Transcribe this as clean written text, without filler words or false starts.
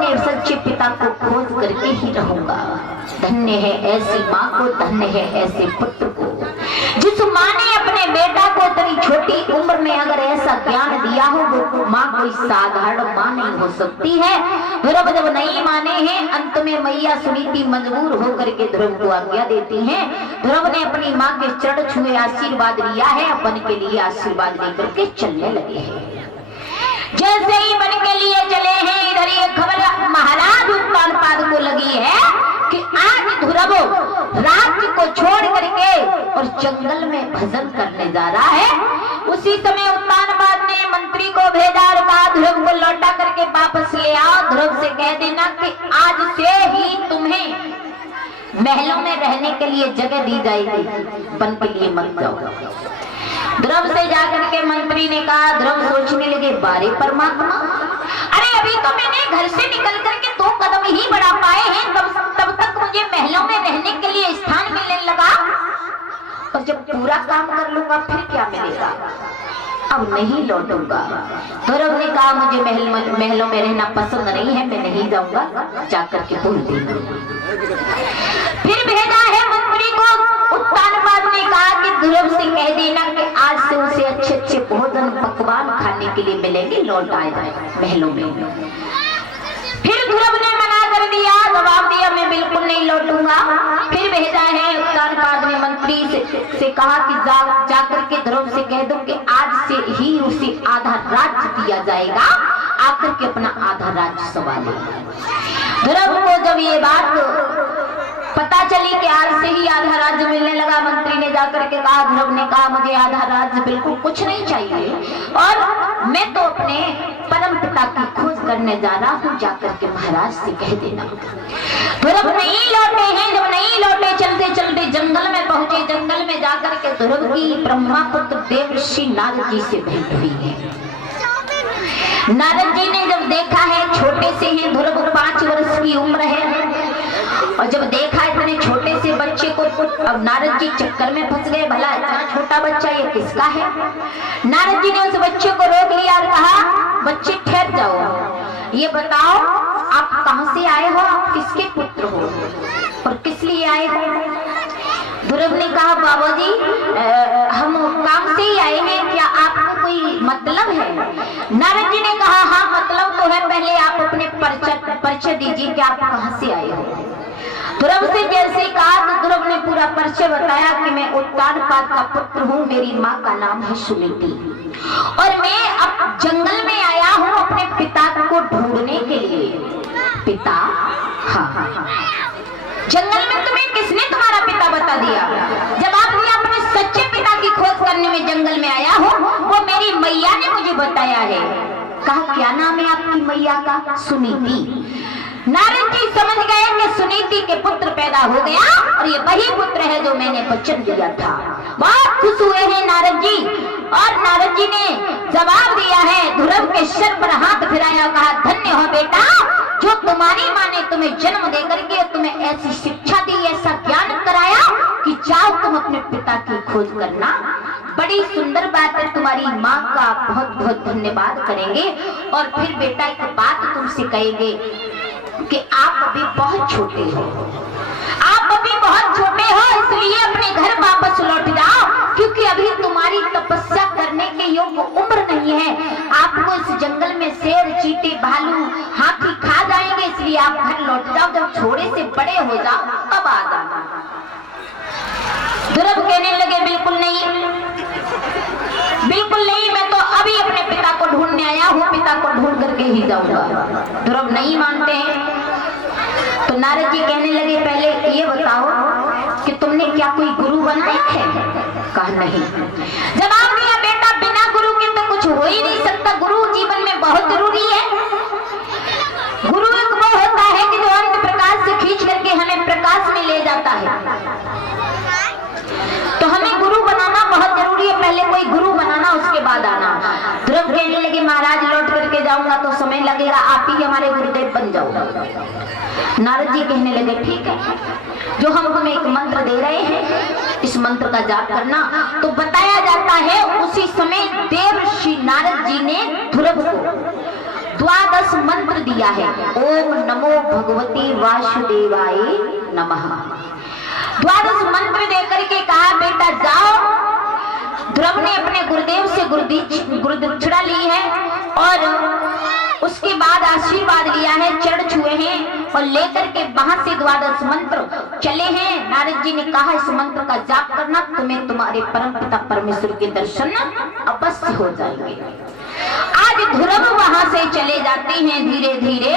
अपने सच्चे पिता को खोज करके ही रहूंगा। धन्य है ऐसी माँ को, धन्य है ऐसे पुत्र को, जिस माँ ने अपने बेटा को इतनी छोटी उम्र में अगर ऐसा ज्ञान दिया हो। वो माँ कोई साधारण माँ नहीं हो सकती है। ध्रुव जब नहीं माने हैं, अंत में मैया सुनीति मजबूर होकर के ध्रुव को आज्ञा देती हैं। ध्रुव ने अपनी माँ के चरण छुए आशीर्वाद लिया है, अपन के लिए आशीर्वाद लेकर के चलने लगे हैं। जैसे ही बन के लिए चले हैं, इधर ये खबर महाराज उत्तानपाद को लगी है कि आज ध्रुव राज्य को छोड़ करके और जंगल में भजन करने जा रहा है। उसी समय उत्तानपाद ने मंत्री को भेजा और कहा ध्रुव को लौटा करके वापस ले आओ। ध्रुव से कह देना कि आज से ही तुम्हें महलों में रहने के लिए जगह दी जाएगी, वन के लिए मत जाओ। ध्रुव से जाकर के मंत्री ने कहा, ध्रुव सोचने लगे, बारे परमात्मा, अरे अभी तो मैंने घर से निकल करके 2 कदम ही बढ़ा पाए हैं, तब तक मुझे महलों में रहने के लिए स्थान मिलने लगा, और जब पूरा काम कर लूंगा फिर क्या मिलेगा, अब नहीं लौटूंगा। ध्रुव ने कहा, मुझे महलों में रहना पसंद नहीं है, मैं नहीं जाऊंगा, जाकर के बोल देना। फिर भेजा है मंत्री को। उत्तानपाद ने कहा कि ध्रुव से कह देना कि आज से उसे अच्छे अच्छे भोजन पकवान खाने के लिए मिलेंगे, लौट आएगा महलों में। फिर ध्रुव ने मना कर दिया, जवाब दिया मैं बिल्कुल नहीं लौटूंगा। फिर भेजा है उत्तानपाद ने मंत्री से कहा कि जाकर के ध्रुव से कह दो कि आज से ही उसे आधा राज्य दिया जाएगा, आकर के अपना आधा राज्य संभाले। ध्रुव को जब ये बात पता चली कि आज से ही आधा राज्य मिलने लगा, मंत्री ने जाकर के कहा, ध्रुव ने कहा मुझे आधा राज्य बिल्कुल कुछ नहीं चाहिए, और मैं तो अपने परम पिता की खोज करने जा रहा हूँ, जाकर के महाराज से कह देना। ध्रुव नहीं लौटे हैं। जब नहीं लौटे, चलते चलते जंगल में पहुंचे। जंगल में जाकर के ध्रुव की ब्रह्मा पुत्र देवर्षि नारद जी से भेंट हुई है। नारद जी ने जब देखा है, छोटे से हैं ध्रुव, 5 वर्ष की उम्र है, और जब देखा इतने छोटे से बच्चे को, अब नारद जी चक्कर में फंस गए, भला इतना छोटा बच्चा ये किसका है। नारद जी ने उस बच्चे को रोक लिया और कहा, बच्चे ठहर जाओ, ये बताओ आप कहां से आए हो, आप किसके पुत्र हो और किस लिए आए हो। ध्रुव ने कहा, बाबा जी हम काम से ही आए हैं, क्या आपको कोई मतलब है। नारद जी ने कहा, हाँ मतलब तो है, पहले आप अपने परिचय दीजिए कि आप कहां से आए हो। ध्रुव से जैसे कहा तो ध्रुव ने पूरा परिचय बताया कि मैं उत्तानपाद का पुत्र हूँ, मेरी माँ का नाम है सुनीति, और मैं अब जंगल में आया हूँ अपने पिता को ढूंढने के लिए। पिता? हाँ। जंगल में तुम्हें किसने तुम्हारा पिता बता दिया? जब आपने अपने सच्चे पिता की खोज करने में जंगल में आया हो, वो मेरी मैया ने मुझे बताया है। कहा, क्या नाम है आपकी मैया का? सुनीति। नारद जी समझ गए कि सुनीति के पुत्र पैदा हो गया, और ये वही पुत्र है जो मैंने वचन दिया था। बहुत खुश हुए हैं नारद जी, और नारद जी ने जवाब दिया है, ध्रुव के सर पर हाथ फिराया, कहा, धन्य हो बेटा, जो तुम्हारी माँ ने तुम्हें जन्म देकर के तुम्हें ऐसी शिक्षा दी, ऐसा ज्ञान कराया कि जाओ तुम अपने पिता की खोज करना। बड़ी सुंदर बात है, तुम्हारी माँ का बहुत बहुत धन्यवाद करेंगे। और फिर बेटा एक बात तुमसे कहेंगे कि आप अभी बहुत छोटे हो, आप अभी बहुत छोटे हो, इसलिए अपने घर वापस लौट जाओ, क्योंकि अभी तुम्हारी तपस्या करने के योग्य उम्र नहीं है। आपको इस जंगल में शेर, चीते, भालू, हाथी खा जाएंगे, इसलिए आप घर लौट जाओ, जब थोड़े से बड़े हो जाओ तब आ जाना। ध्रुव कहने लगे, बिल्कुल नहीं, बिल्कुल नहीं, मैं तो अभी अपने पिता को ढूंढने आया हूँ, पिता को ढूंढ करके ही जाऊंगा। ध्रुव नहीं मानते हैं। तो नारद जी कहने लगे, पहले ये बताओ कि तुमने क्या कोई गुरु बनाया है? कहा, नहीं। जवाब दिया, बेटा बिना गुरु के तो कुछ हो ही नहीं सकता, गुरु जीवन में बहुत जरूरी है। गुरु एक वो होता है कि जो अंत प्रकाश से खींच करके हमें प्रकाश में ले जाता है, तो हमें गुरु बनाना बहुत जरूरी है, पहले कोई गुरु बनाना, उसके बाद आना। ध्रुव कहने लगे, महाराज लौट करके जाऊंगा तो समय लगेगा, आप ही हमारे गुरुदेव बन जाओ। नारद जी कहने लगे, ठीक है, जो हम तुम्हें एक मंत्र दे रहे हैं, इस मंत्र का जाप करना। तो बताया जाता है उसी समय देवर्षि नारद जी ने ध्रुव को द्वादश मंत्र दिया है। ओम नमो भगवती वासुदेवाय नमः। द्वादश मंत्र देकर के कहा बेटा जाओ। ध्रुव ने अपने गुरुदेव से गुरुदक्षिणा ली है और उसके बाद आशीर्वाद लिया है, चरण छुए हैं और लेकर के वहां से द्वादश मंत्र चले हैं। नारद जी ने कहा इस मंत्र का जाप करना, तुम्हें तुम्हारे परम पिता परमेश्वर के दर्शन अवश्य हो जाएंगे। आज ध्रुव वहां से चले जाते हैं धीरे धीरे